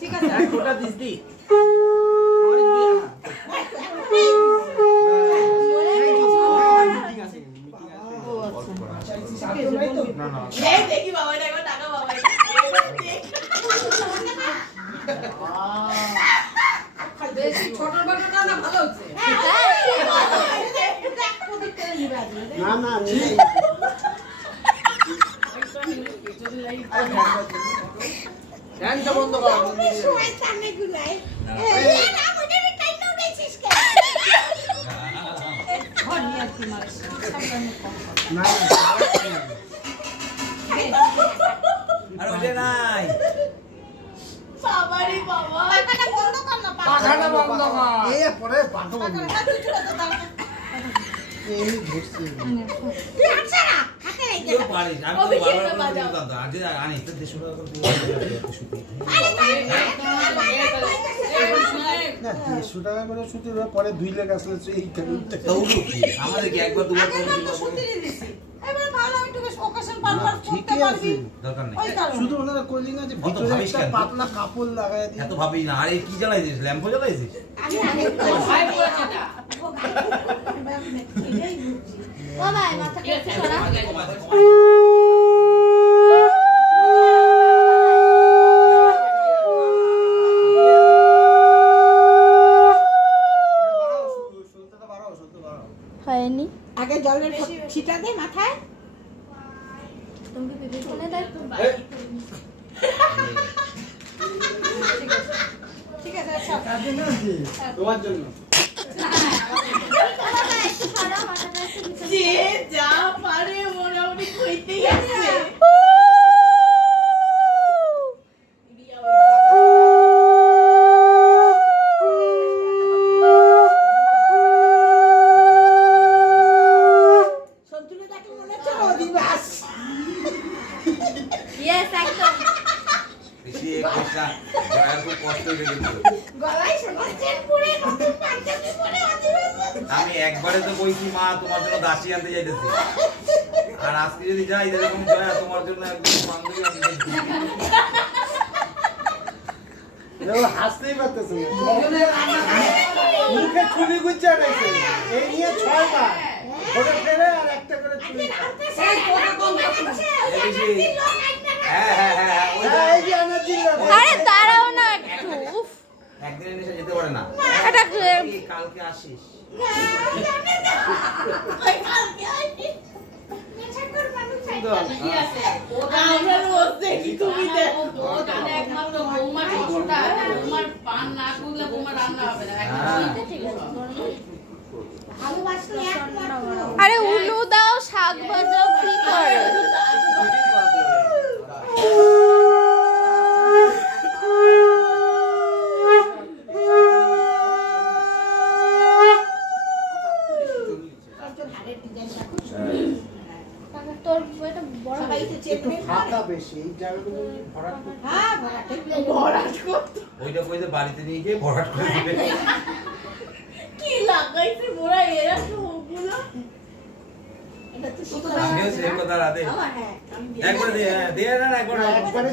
ঠিক আছে ফোটা দিস দি দেখি বাবা একবার টাকা বাবা বেশি ছোট বানাটা না ভালো হচ্ছে না না ফ্যানটা বন্ধ কর শোয়াই সামনে গুলাই এই না ওটা কাই না বেশিস কে ঘর নিয়ে কি মারছ না আরে ওরে নাই বাবারে বাবা পাখাটা বন্ধ কর না পাখাটা বন্ধ কর এই পরে পাখা বন্ধ এই ঘুরছে তুই আছারা হাতে রেখে কেউ পারিস আমি তো বারবার বলতাম আজ আনি তো 150 টাকা করে দিয়ে না 150 টাকা করে সুতির পরে 2 লাখ আসলে এই তো আমাদের কি একবার দুবার করে দিছি এবার ভালো একটু বেশ ওকেশন পারপাস করতে পারবি দরকার নেই শুধু ওনারা কইলি না যে ভিতরে একটা পাতলা কাপড় লাগায় দিয়ে এত ভাবিস না আরে কি জ্বালাইছিস ল্যাম্প জ্বালাইছিস আমি ভাই বলছি না বাবা মাথা কেটে সরা হয়নি আগে জলের ছিটা দে মাথায় তুমি বেবি ফোনে দাও ঠিক আছে আচ্ছা তোমার জন্য যে যা পারে মোটামুটি কইতেই আছে আমি একবারে তো কইছি মা তোমার জন্য দাসী আনতে যাইতেছি আর আজকে যদি যাই এরকম জয়া তোমার জন্য একদম বান্ধবী আনতে যাইতেছি এও হাসতেই পারতেছ না মুখে চুলি গুচ্ছা রাখছে এই নিয়ে 6 বার ফটো ফেলে আর একটা করে চুলি সেই কথা কম করছে হ্যাঁ হ্যাঁ হ্যাঁ এই যে আনা দিলা আরে দাঁড়াও না একটু উফ একদিন এসে যেতে পারে না এটা কালকে আসিস আরে উলু দাও শাক ভাজা কি করে তোর এটা বড় ফাঁকা বেশি এই জায়গাগুলো ভরাট করতে হ্যাঁ ভরাট করতে ওইটা কইতে বাড়িতে নিয়ে গিয়ে ভরাট করে দিবে কি লাগাইছে মোরা এরা সবগুলো এটা তো আমিও সেই কথা রাতে একবার দে না একবার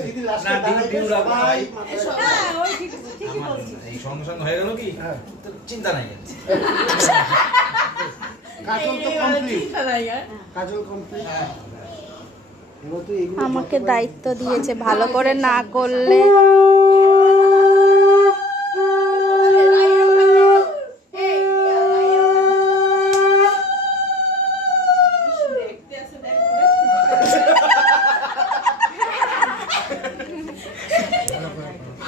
দিদি লাস্ট না দিন রাখো ভাই হ্যাঁ ওই ঠিক আছে ঠিকই বলছিস এই সঙ্গে সঙ্গে হয়ে গেল কি চিন্তা নাই কাজল তো কমপ্লিট চিন্তা নাই আর কাজল কমপ্লিট আমাকে দায়িত্ব দিয়েছে ভালো করে না করলে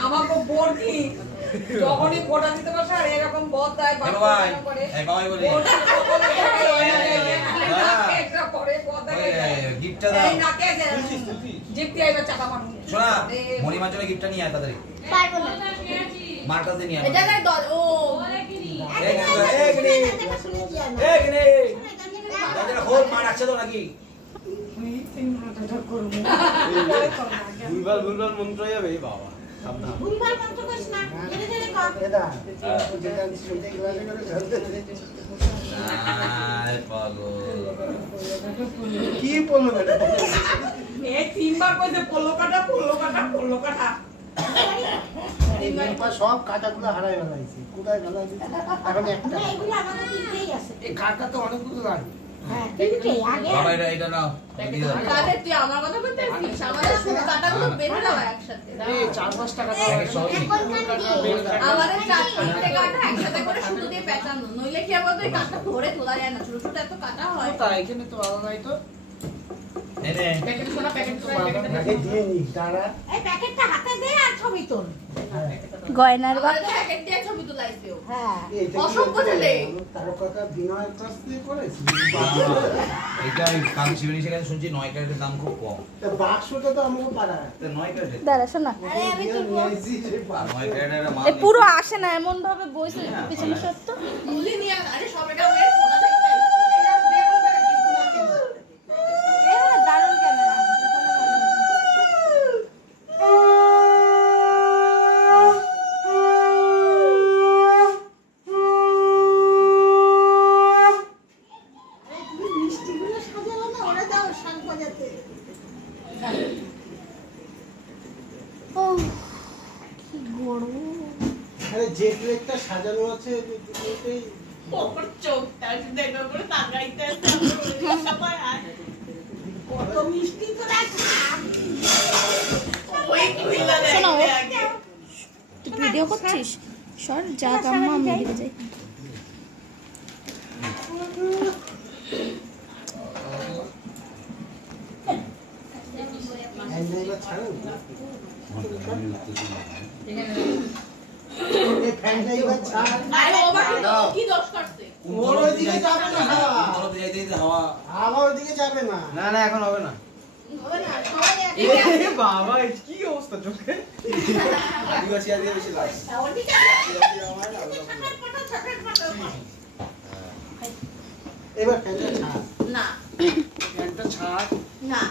আমাকে বোর কি যখনই ফোটা দিতে পারছ আর এরকম বদ দেয় ভাই এই বাবাই বলি একটা করে বদ দেয় গিফটটা দাও এই নাকে জিপটি আইবা চাপা মারু শোনা মনিমার জন্য গিফটটা নিয়ে আয় তাড়াতাড়ি পারবো না মার্কাস দিয়ে নিয়ে আয় এটা গায় দল ও এগনি দাদা হোল মার আছে তো নাকি ভুলভাল মন্ত্র যাবে বাবা সাবধান ভুলভাল মন্ত্র করিস না ধীরে ধীরে কর এদা যেটা সেটা গ্লাসে করে ঢালতে আয় পাগল কি বলবো এটা? এই তিনবার কইছে পলো কাটা পলো কাটা পলো কাটা এই পা সব কাটাগুলো হারাই ফেলাইছি। কোথায় গেল এখন একটা? এগুলো আমাদের তিনটেই আছে এই কাটা তো অনেকগুলো লাগবে। হ্যাঁ তিনটেই আগে বাবা এটা নাও দিয়ে দাও। কাটে তুই আমার কথা বলতে আসছিস আমাদের শুধু কাটাগুলো বেঁধে দাও একসাথে এই 4-5 টাকা আমাদের চারটে কাটা একসাথে করে শুধু দিয়ে পেঁচানো নইলে কি আবার তুই কাটা ধরে তোলা যায় না ছোট ছোট এত কাটা হয় তাই এখানে তো আলাদা নাই তো। নে নে প্যাকেট শোনা প্যাকেট আগে দিয়ে নি তারা। এই প্যাকেটটা হাতে দে আর ছবি তোল গয়নার বা আমাদের প্যাকেট দিয়ে ছবি তোলাইছে ও হ্যাঁ অসংখ্য ছেলে। তার কথা বিনয় কাছ থেকে করেছি। এটা আমি কাল শিবনী সেখানে শুনছি 9 ক্যারেটের দাম খুব কম। তা বাক্সটা তো আমাকে পাড়া। তো 9 ক্যারেটের দাঁড়া শোনা আরে আমি তুলবো 9 ক্যারেটের মাল এ পুরো আসে না এমন ভাবে বইছে পিছনে সত্য তুলি নিয়ে আরে সব এটা ওয়েট ফোটা দেখতে এ দারুণ ক্যামেরা মিষ্টিগুলো সাজালো না ওরা দাও শাক বাজাতে ও কি গরম আরে যে প্লেটটা সাজানো আছে ওইটাই ওপর চোখটা দেখো করে তাকাইতে আছে সবাই আর কত মিষ্টি তোরা খা ওই কুইলা শোনো, দেয় আগে তুই ভিডিও করছিস সর যা কাম্মা আমি দিকে যাই হ্যান্ডেলটা ছাড়ুন। এই ফ্যানটা এবার ছাড়। আরে ও বাকি তো কি দোষ করছে ওর ওইদিকে যাবে না হাওয়া। তরফে যাইতে যাইতে হাওয়া হাওয়া ওইদিকে যাবে না। না না এখন হবে না। হবে না সবাই এক বাবা কি অবস্থা চোখে? আদিবাসী আদিবাসী লাইস ওদিকে ছাকার পটো ছাকার পটো এবার ফ্যানটা ছাড়। না ফ্যানটা ছাড়। না